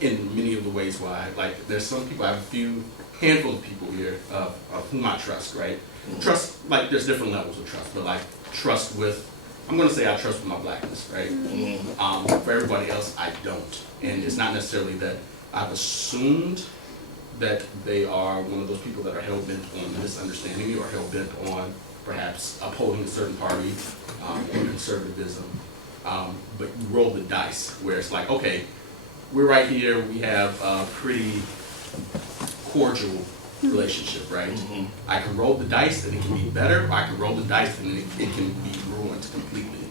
In many of the ways why, like, there's some people, I have a handful of people here of whom I trust, right? Trust, like, there's different levels of trust, but like, trust with, I'm gonna say I trust with my blackness, right? For everybody else, I don't. And it's not necessarily that I've assumed that they are one of those people that are hell-bent on misunderstanding me or hell-bent on perhaps upholding a certain party or conservatism. But you roll the dice where it's like, okay, we're right here, we have a pretty cordial relationship, right? I can roll the dice and it can be better, or I can roll the dice and it can be ruined completely.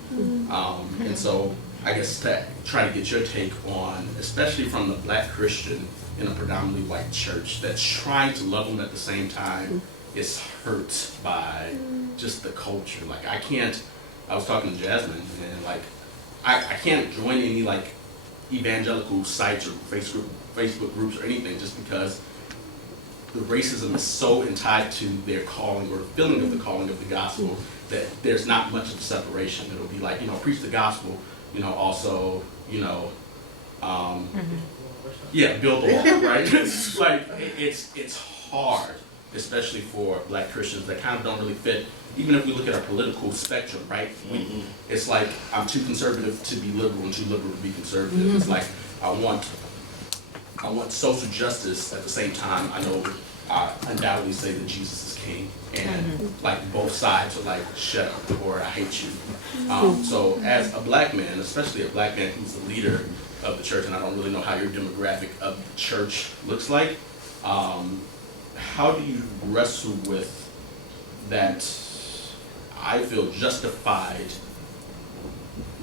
And so I guess to try to get your take on, especially from the Black Christian in a predominantly white church that's trying to love them at the same time, is hurt by just the culture. Like I was talking to Jasmine and like, I can't join any like evangelical sites or Facebook groups or anything just because the racism is so tied to their calling or feeling of the calling of the gospel that there's not much of a separation. It'll be like, preach the gospel, also, build the wall, right? It's like, it's hard, especially for Black Christians that kind of don't really fit. Even if we look at our political spectrum, right? It's like, I'm too conservative to be liberal and too liberal to be conservative. It's like, I want social justice at the same time. I know I undoubtedly say that Jesus is king, and like both sides are like, shut up, or I hate you. So as a Black man, especially a Black man who's the leader of the church, and I don't really know how your demographic of the church looks like, how do you wrestle with that, I feel, justified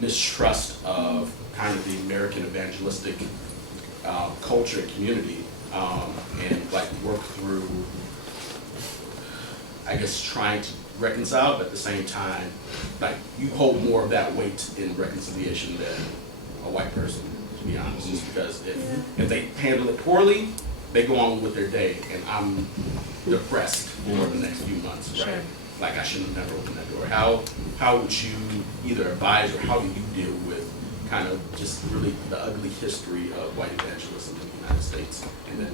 mistrust of kind of the American evangelistic culture and community, and like work through, I guess, trying to reconcile, but at the same time, like you hold more of that weight in reconciliation than a white person, to be honest, just because if they handle it poorly, they go on with their day, and I'm depressed for the next few months, right? Sure. Like I shouldn't have never opened that door. How would you either advise or how do you deal with kind of just really the ugly history of white evangelism in the United States, and then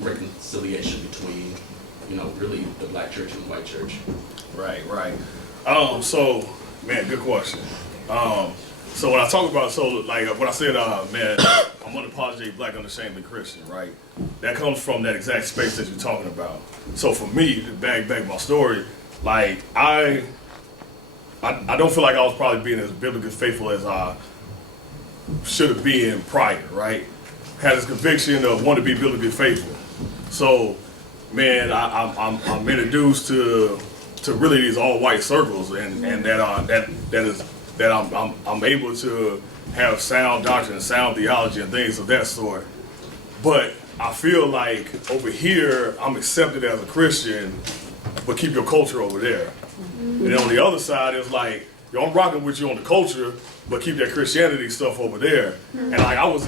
reconciliation between, really the Black church and the white church? Right. So, man, good question. So when I talk about, when I said, man, I'm unapologetic Black, unashamedly Christian, right? That comes from that exact space that you're talking about. So for me, to back my story, like I don't feel like I was probably being as biblically faithful as I should have been prior, right? Had this conviction of wanting to be biblically faithful. So, man, I'm introduced to really these all white circles, and that I'm able to have sound doctrine and sound theology and things of that sort. But I feel like over here I'm accepted as a Christian, but keep your culture over there. And then on the other side, it's like, I'm rocking with you on the culture, but keep that Christianity stuff over there. And like I was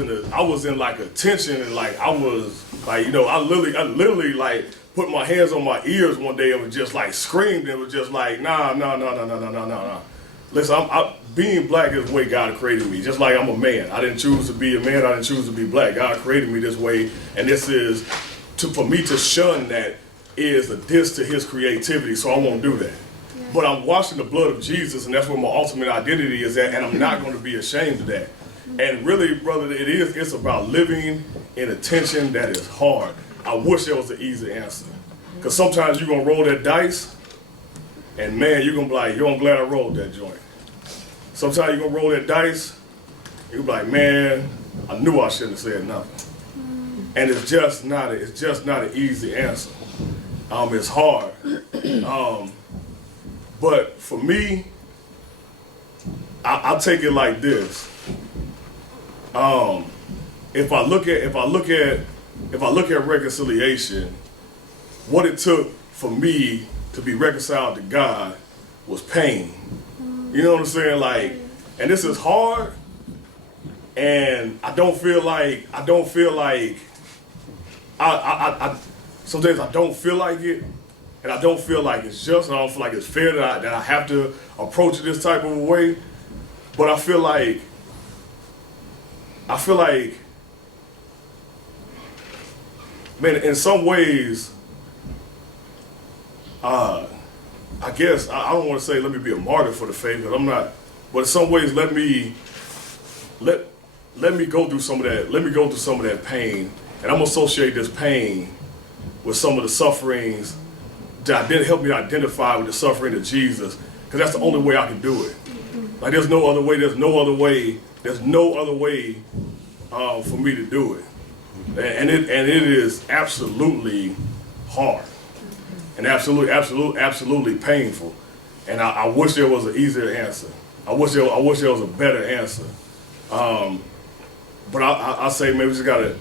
in like a tension, and like I was like, I literally like put my hands on my ears one day and was just like screamed and was just like, nah. Listen, I'm being Black is the way God created me. Just like I'm a man. I didn't choose to be a man. I didn't choose to be Black. God created me this way, and this is for me to shun that is a diss to His creativity. So I won't do that. But I'm washing the blood of Jesus, and that's where my ultimate identity is at, and I'm not going to be ashamed of that. And really, brother, it's about living in a tension that is hard. I wish there was an easy answer. Because sometimes you're going to roll that dice, and man, you're going to be like, yo, I'm glad I rolled that joint. Sometimes you're going to roll that dice, you're be like, man, I knew I shouldn't have said nothing. And it's just not an easy answer. It's hard. But for me, I'll take it like this. If I look at reconciliation, what it took for me to be reconciled to God was pain. You know what I'm saying? Like, and this is hard, and I don't feel like some days I don't feel like it, and I don't feel like it's just, and I don't feel like it's fair that I have to approach it this type of a way. But I feel like, man, in some ways, I guess, I don't want to say let me be a martyr for the faith, because I'm not, but in some ways let me go through some of that pain, and I'm gonna associate this pain with some of the sufferings that didn't help me identify with the suffering of Jesus, because that's the only way I can do it. Like there's no other way for me to do it. And it is absolutely hard and absolutely painful. And I wish there was an easier answer. I wish there was a better answer. But I say, man, we just gotta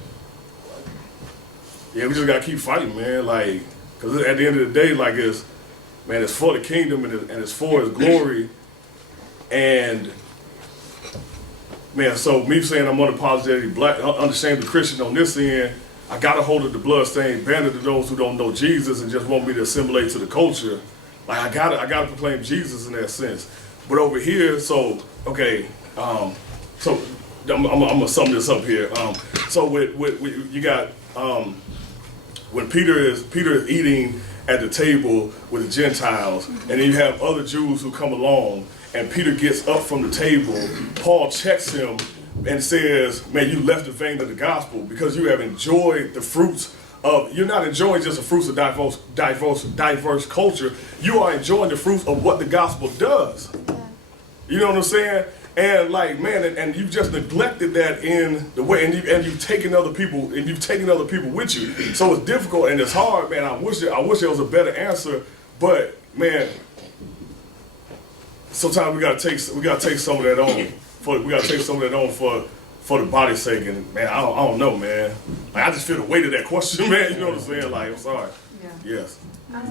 keep fighting, man. Like, cause at the end of the day, like it's for the kingdom and it's for His glory. And man, so me saying I'm unapologetically black, unashamed Christian on this end, I got to hold up the bloodstained banner to those who don't know Jesus and just want me to assimilate to the culture. Like I gotta proclaim Jesus in that sense. But over here, so okay, so I'm gonna sum this up here. So with you got when Peter is eating at the table with the Gentiles, and then you have other Jews who come along, and Peter gets up from the table. Paul checks him and says, man, you left the vein of the gospel because you have enjoyed the fruits of, you're not enjoying just the fruits of diverse culture, you are enjoying the fruits of what the gospel does. You know what I'm saying? And like, man, and you've just neglected that in the way, and you've taken other people with you. So it's difficult and it's hard, man. I wish there was a better answer, but man, sometimes we gotta take some of that on. For the body's sake, and man, I don't know, man. Like I just feel the weight of that question, man. You know what I'm saying? Like, I'm sorry. Yeah. Yes. I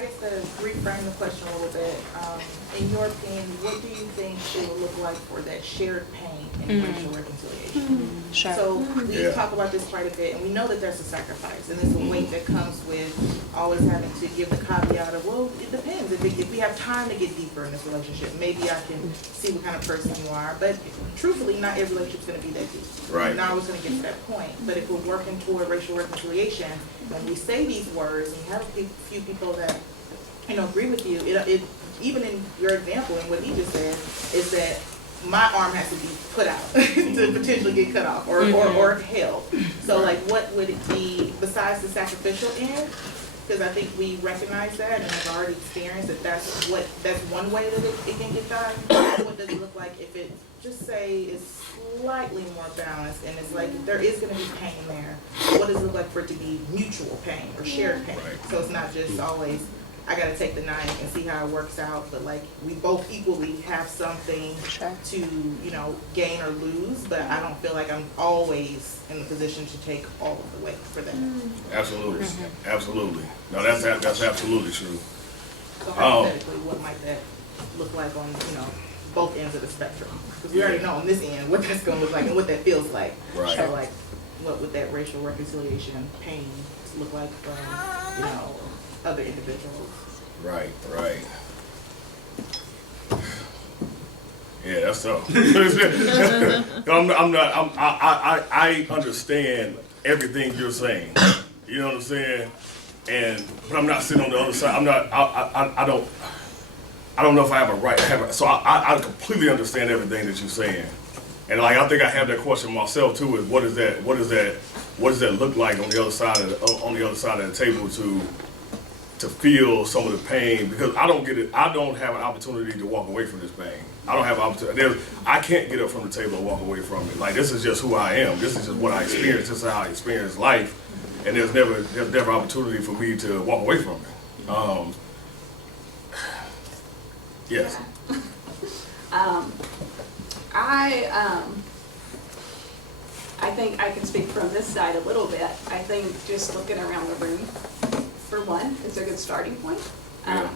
guess to reframe the question a little bit, in your opinion, what do you think it will look like for that shared pain in racial reconciliation? Sure. So we talk about this quite a bit, and we know that there's a sacrifice, and there's a weight that comes with always having to give the caveat of, well, it depends. If we have time to get deeper in this relationship, maybe I can see what kind of person you are. But truthfully, not every relationship's going to be that deep. Right. Not always going to get to that point. But if we're working toward racial reconciliation, when we say these words, and you have a few people that agree with you, it even in your example and what he just said is that my arm has to be put out to potentially get cut off or held. So like, what would it be besides the sacrificial end? Because I think we recognize that and have already experienced that that's one way that it can get done. What does it look like if it just say is slightly more balanced and it's like there is going to be pain there? What does it look like for it to be mutual pain or shared pain? So it's not just always I got to take the knife and see how it works out, but like we both equally have something to gain or lose. But I don't feel like I'm always in the position to take all of the weight for that. Absolutely, absolutely. No, that's absolutely true. So hypothetically, what might that look like on both ends of the spectrum? Because we already know on this end what that's going to look like and what that feels like. Right. So like, what would that racial reconciliation pain look like from other individuals? Right. Yeah, that's tough. I understand everything you're saying. You know what I'm saying? But I'm not sitting on the other side. I don't know if I have a right. So I completely understand everything that you're saying. And like I think I have that question myself too. Is what does that look like on the other side of the table to feel some of the pain? Because I don't get it. I don't have an opportunity to walk away from this pain. I don't have opportunity. I can't get up from the table and walk away from it. Like this is just who I am. This is just what I experience. This is how I experience life. And there's never opportunity for me to walk away from it. Yes. I think I can speak from this side a little bit. I think just looking around the room, for one, is a good starting point. Yeah.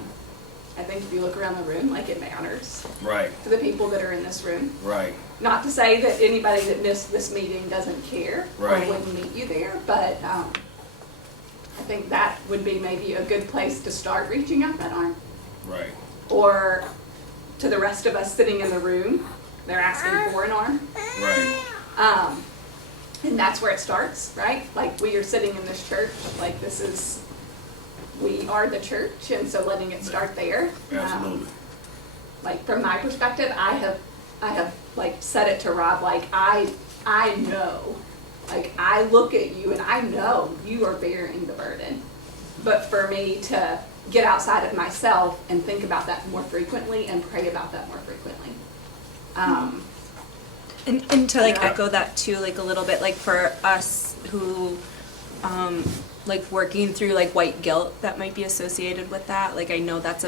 I think if you look around the room, like it matters Right. to the people that are in this room. Right. Not to say that anybody that missed this meeting doesn't care Right. or wouldn't meet you there, but I think that would be maybe a good place to start reaching out that arm. Right. Or to the rest of us sitting in the room, they're asking for an arm. Right. And that's where it starts, right? Like we are sitting in this church, like we are the church, and so letting it start there. Absolutely. Like from my perspective, I have like said it to Rob, like I know, like I look at you and I know you are bearing the burden. But for me to get outside of myself and think about that more frequently and pray about that more frequently. And to like echo that too, like a little bit, like for us who like working through like white guilt that might be associated with that, like I know that's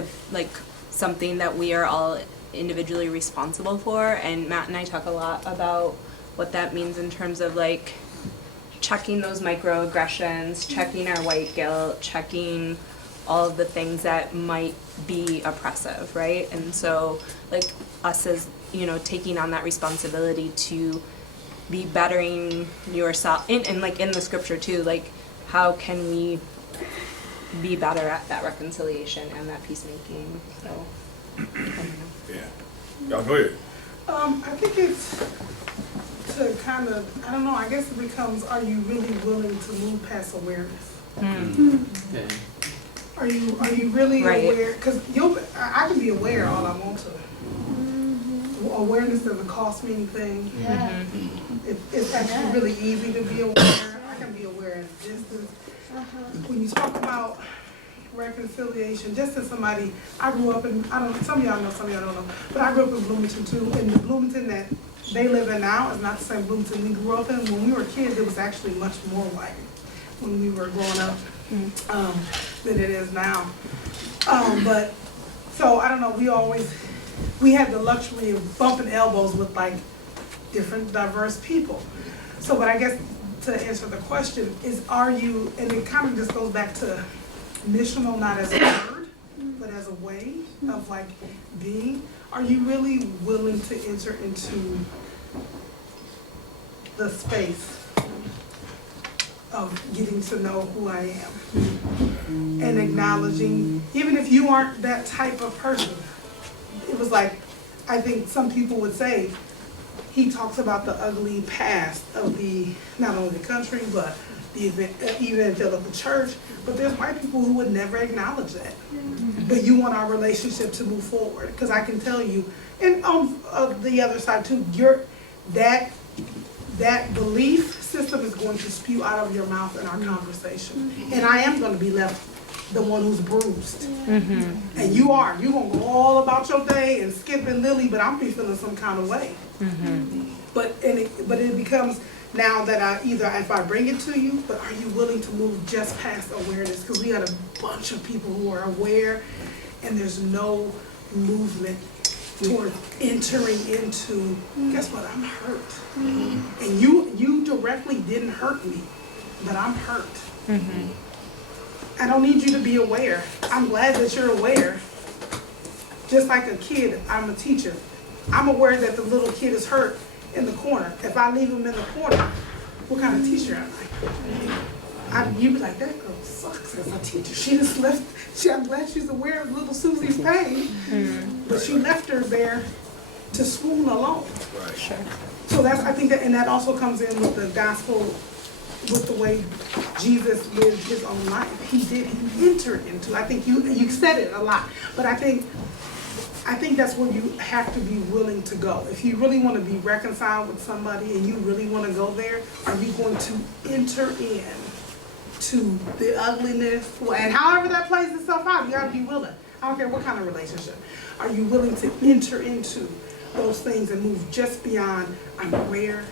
something that we are all individually responsible for, and Matt and I talk a lot about what that means in terms of like checking those microaggressions, checking our white guilt, checking all of the things that might be oppressive, right? And so like us as, you know, taking on that responsibility to be bettering yourself, and like in the scripture too, like how can we be better at that reconciliation and that peacemaking? So Yeah. Y'all go ahead. I think it's to kind of, I don't know, I guess it becomes, are you really willing to move past awareness? Okay. Are you really Right. aware? Because I can be aware all I want to. Awareness doesn't cost me anything. It's actually really easy to be aware. I can be aware at a distance. When you talk about reconciliation, just as somebody, I grew up in, some of y'all know, some of y'all don't know, but I grew up in Bloomington too, and the Bloomington that they live in now is not the same Bloomington we grew up in. When we were kids, it was actually much more white when we were growing up than it is now. But, so I don't know, we had the luxury of bumping elbows with like different diverse people. So, but I guess to answer the question is, are you, and it kind of just goes back to missional, not as a word, but as a way of like being, are you really willing to enter into the space of getting to know who I am and acknowledging, even if you aren't that type of person? It was like, I think some people would say, he talks about the ugly past of not only the country, but the event of the church, but there's white people who would never acknowledge that. But you want our relationship to move forward, because I can tell you, and on the other side too, that belief system is going to spew out of your mouth in our conversation. And I am going to be left the one who's bruised. And you're going to go all about your day and skip and lily, but I'm be feeling some kind of way. But it becomes now that if I bring it to you, but are you willing to move just past awareness? Because we got a bunch of people who are aware, and there's no movement toward entering into, guess what, I'm hurt. And you directly didn't hurt me, but I'm hurt. I don't need you to be aware. I'm glad that you're aware. Just like a kid, I'm a teacher. I'm aware that the little kid is hurt in the corner. If I leave him in the corner, what kind of teacher am I? You'd be like, that girl sucks as a teacher. She just left, I'm glad she's aware of little Susie's pain, but she left her there to swoon alone. Right. sure. So I think that, and that also comes in with the gospel, with the way Jesus lived his own life. He entered into, I think you said it a lot, but I think I think that's where you have to be willing to go. If you really want to be reconciled with somebody and you really want to go there, are you going to enter in to the ugliness? And however that plays itself out, you got to be willing. I don't care what kind of relationship. Are you willing to enter into those things and move just beyond, I'm aware,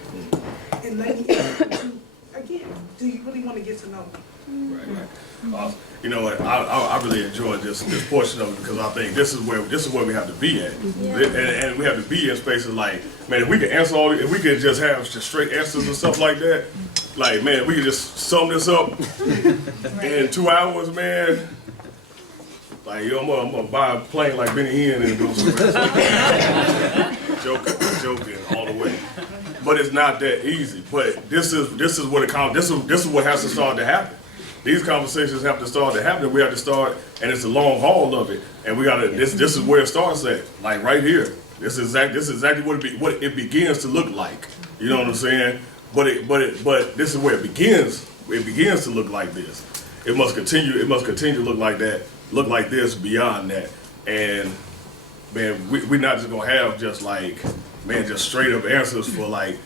and let me into, again, do you really want to get to know them? Right. You know what? I really enjoyed this portion of it because I think this is where we have to be at, and we have to be in spaces like, man, if we could answer all, if we could just have just straight answers and stuff like that, like, man, we could just sum this up in 2 hours, man. Like, yo, I'm gonna buy a plane like Benny Hinn and go somewhere. Joking all the way. But it's not that easy. But this is what this is what has to start to happen. These conversations have to start to happen. We have to start, and it's a long haul of it. And we gotta. This is where it starts at. Like right here. This is exactly what it begins to look like. You know what I'm saying? But this is where it begins. It begins to look like this. It must continue. It must continue to look like that. Look like this beyond that. And man, we're not just gonna have just like, man, just straight up answers for like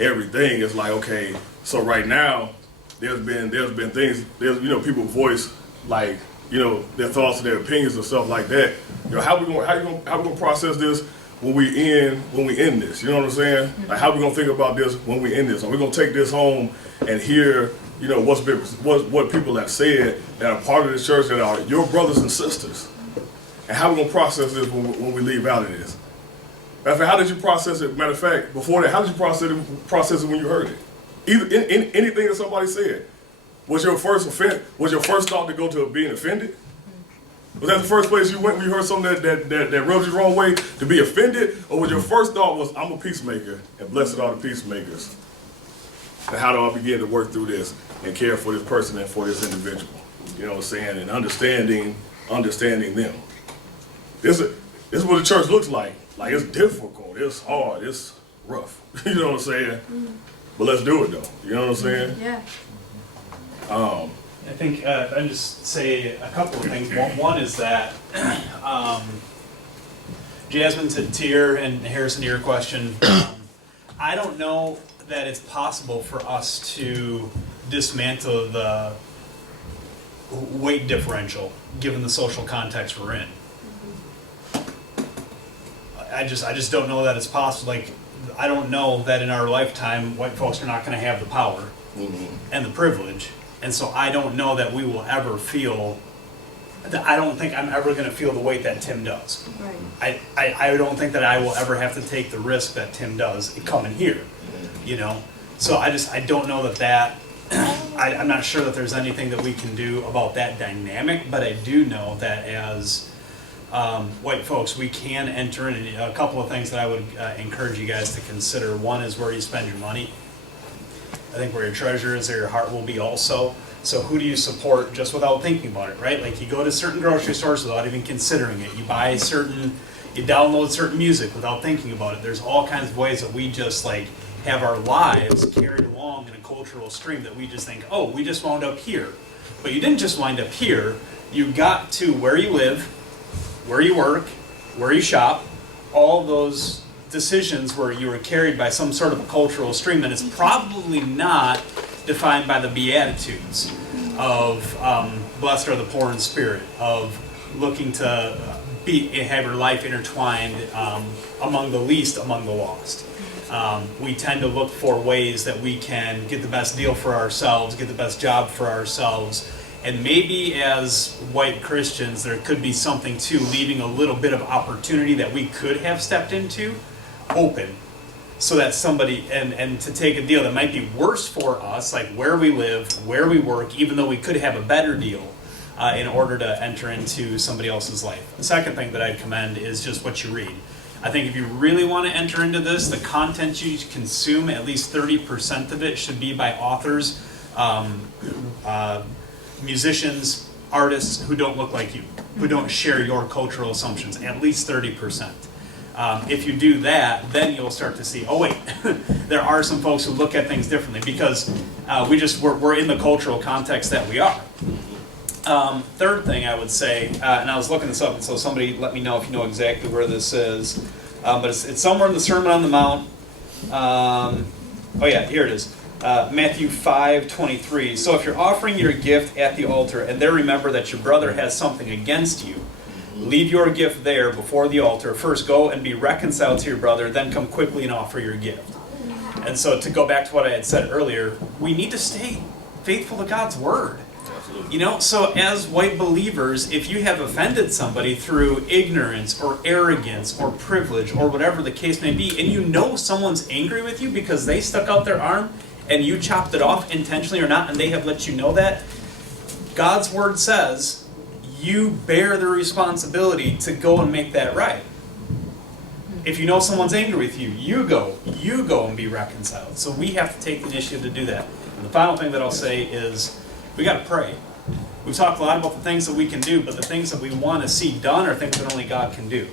everything. It's like, okay, so right now there's been things, people voice like, their thoughts and their opinions and stuff like that. How we gonna process this when we end this? You know what I'm saying? Like, how we gonna think about this when we end this? Are we gonna take this home and hear, what people have said that are part of the church, that are your brothers and sisters? And how we gonna process this when we leave out of this? Matter of fact, how did you process it? Matter of fact, before that, how did you process it when you heard it? Either in anything that somebody said, was your first thought to go to being offended? Was that the first place you went when you heard something that rubbed you the wrong way, to be offended? Or was your first thought was, I'm a peacemaker, and blessed are the peacemakers? And how do I begin to work through this and care for this person and for this individual? You know what I'm saying? And understanding them. This is what the church looks like. Like, it's difficult, it's hard, it's rough. You know what I'm saying? But let's do it though. You know what I'm saying? Yeah. I think I'll just say a couple of things. One is that Jasmine, to your, and Harrison, to your question, I don't know that it's possible for us to dismantle the weight differential given the social context we're in. I just don't know that it's possible. Like, I don't know that in our lifetime white folks are not going to have the power and the privilege, and so I don't know that we will ever feel. I don't think I'm ever going to feel the weight that Tim does. Right. I don't think that I will ever have to take the risk that Tim does coming here. So I don't know that I'm not sure that there's anything that we can do about that dynamic, but I do know that as white folks, we can enter in a couple of things that I would encourage you guys to consider. One is where you spend your money. I think where your treasure is, there your heart will be also. So who do you support just without thinking about it, right? Like, you go to certain grocery stores without even considering it. You download certain music without thinking about it. There's all kinds of ways that we just like have our lives carried along in a cultural stream that we just think, oh, we just wound up here. But you didn't just wind up here. You got to where you live, where you work, where you shop, all those decisions where you were carried by some sort of a cultural stream, and it's probably not defined by the Beatitudes of blessed are the poor in spirit, of looking to have your life intertwined among the least, among the lost. We tend to look for ways that we can get the best deal for ourselves, get the best job for ourselves. And maybe as white Christians, there could be something to leaving a little bit of opportunity that we could have stepped into open, so that somebody, and to take a deal that might be worse for us, like where we live, where we work, even though we could have a better deal in order to enter into somebody else's life. The second thing that I'd commend is just what you read. I think if you really want to enter into this, the content you consume, at least 30% of it should be by authors, musicians, artists who don't look like you, who don't share your cultural assumptions, at least 30%. If you do that, then you'll start to see, oh wait, there are some folks who look at things differently, because we're in the cultural context that we are. Third thing I would say, and I was looking this up, and so somebody let me know if you know exactly where this is. But it's somewhere in the Sermon on the Mount. Oh yeah, here it is. Matthew 5:23. So if you're offering your gift at the altar and there remember that your brother has something against you, leave your gift there before the altar. First go and be reconciled to your brother, then come quickly and offer your gift. And so to go back to what I had said earlier, we need to stay faithful to God's word. You know, so as white believers, if you have offended somebody through ignorance or arrogance or privilege or whatever the case may be, and you know someone's angry with you because they stuck out their arm and you chopped it off intentionally or not, and they have let you know that, God's word says you bear the responsibility to go and make that right. If you know someone's angry with you, you go and be reconciled. So we have to take the initiative to do that. And the final thing that I'll say is we got to pray. We've talked a lot about the things that we can do, but the things that we want to see done are things that only God can do.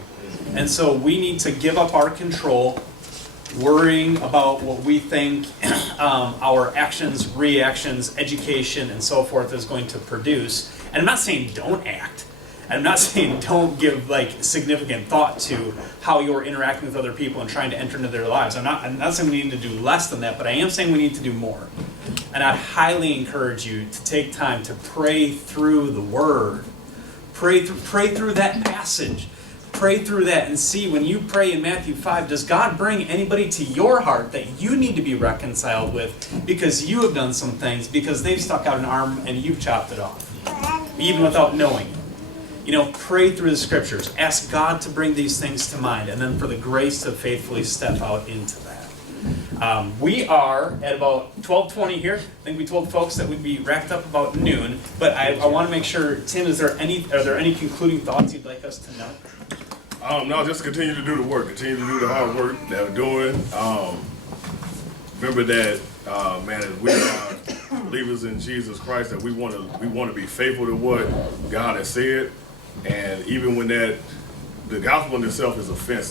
And so we need to give up our control, worrying about what we think our actions, reactions, education, and so forth is going to produce. And I'm not saying don't act. I'm not saying don't give significant thought to how you're interacting with other people and trying to enter into their lives. I'm not saying we need to do less than that, but I am saying we need to do more. And I'd highly encourage you to take time to pray through the Word. Pray through that passage. Pray through that and see when you pray in Matthew 5, does God bring anybody to your heart that you need to be reconciled with because you have done some things, because they've stuck out an arm and you've chopped it off, even without knowing it. You know, pray through the scriptures. Ask God to bring these things to mind, and then for the grace to faithfully step out into that. We are at about 12:20 here. I think we told folks that we'd be wrapped up about noon, but I want to make sure, Tim, are there any concluding thoughts you'd like us to know? No, just continue to do the work. Continue to do the hard work that we're doing. Remember that, man, as we are believers in Jesus Christ, that we want to be faithful to what God has said, and even when the gospel in itself is offensive.